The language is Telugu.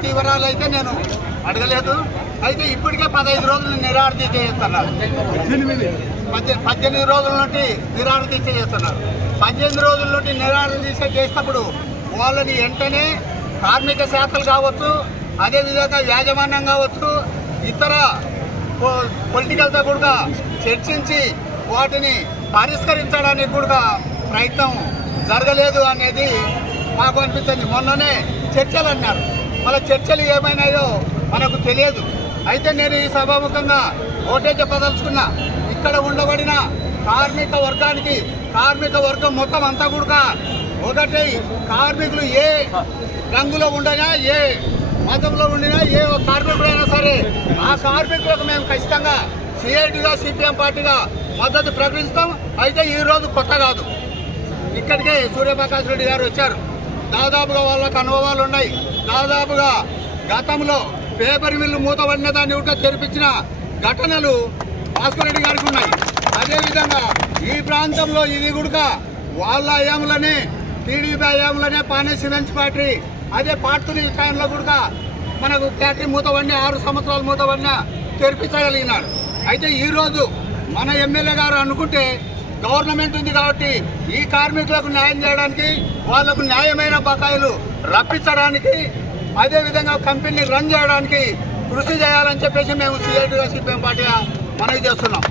వివరాలు అయితే నేను అడగలేదు. అయితే ఇప్పటికే పదహైదు రోజులు దీక్ష చేస్తున్నారు. పద్దె- పద్దెనిమిది రోజుల నుండి దీక్ష చేస్తున్నారు. పద్దెనిమిది రోజుల నుండి దీక్ష చేసినప్పుడు వాళ్ళని వెంటనే కార్మిక శాఖలు కావచ్చు అదేవిధంగా యాజమాన్యం కావచ్చు ఇతర పొలిటికల్తో కూడా చర్చించి వాటిని పరిష్కరించడానికి కూడా ప్రయత్నం జరగలేదు అనేది మాకు అనిపిస్తుంది. మొన్ననే చర్చలు అన్నారు. మళ్ళీ చర్చలు ఏమైనాయో మనకు తెలియదు. అయితే నేను ఈ సభాముఖంగా ఓటే చెప్పదలుచుకున్నా ఇక్కడ ఉండబడిన కార్మిక వర్గానికి కార్మిక వర్గం మొత్తం అంతా కూడా ఒకటి కార్మికులు ఏ రంగులో ఉండనా ఏ మతంలో ఉండినా ఏ కార్మికుడైనా సరే ఆ కార్మికులకు మేము ఖచ్చితంగా సిఐటిగా సిపిఎం పార్టీగా మద్దతు ప్రకటిస్తాం. అయితే ఈ రోజు కొత్త కాదు. ఇక్కడికే సూర్యప్రకాష్ రెడ్డి గారు వచ్చారు. దాదాపుగా వాళ్ళకు అనుభవాలు ఉన్నాయి. దాదాపుగా గతంలో పేపర్ మిల్లు మూతబడిన దాన్ని కూడా తెరిపించిన ఘటనలు భాస్కర్ రెడ్డి గారికి ఉన్నాయి. అదేవిధంగా ఈ ప్రాంతంలో ఇది కూడా వాళ్ళ హయాంలోనే టీడీపీ హయాంలోనే పానే సిమెంట్స్ ఫ్యాక్టరీ. అదే పార్టీ టైంలో కూడా మనకు ఫ్యాక్టరీ మూతబడిన ఆరు సంవత్సరాలు మూతబడిన తెరిపించగలిగినాడు. అయితే ఈరోజు మన ఎమ్మెల్యే గారు అనుకుంటే గవర్నమెంట్ ఉంది కాబట్టి ఈ కార్మికులకు న్యాయం చేయడానికి వాళ్ళకు న్యాయమైన బకాయిలు రప్పించడానికి అదేవిధంగా కంపెనీ రన్ చేయడానికి కృషి చేయాలని చెప్పేసి మేము సిఐటిగా సిపిఎం పార్టీగా మనవి చేస్తున్నాం.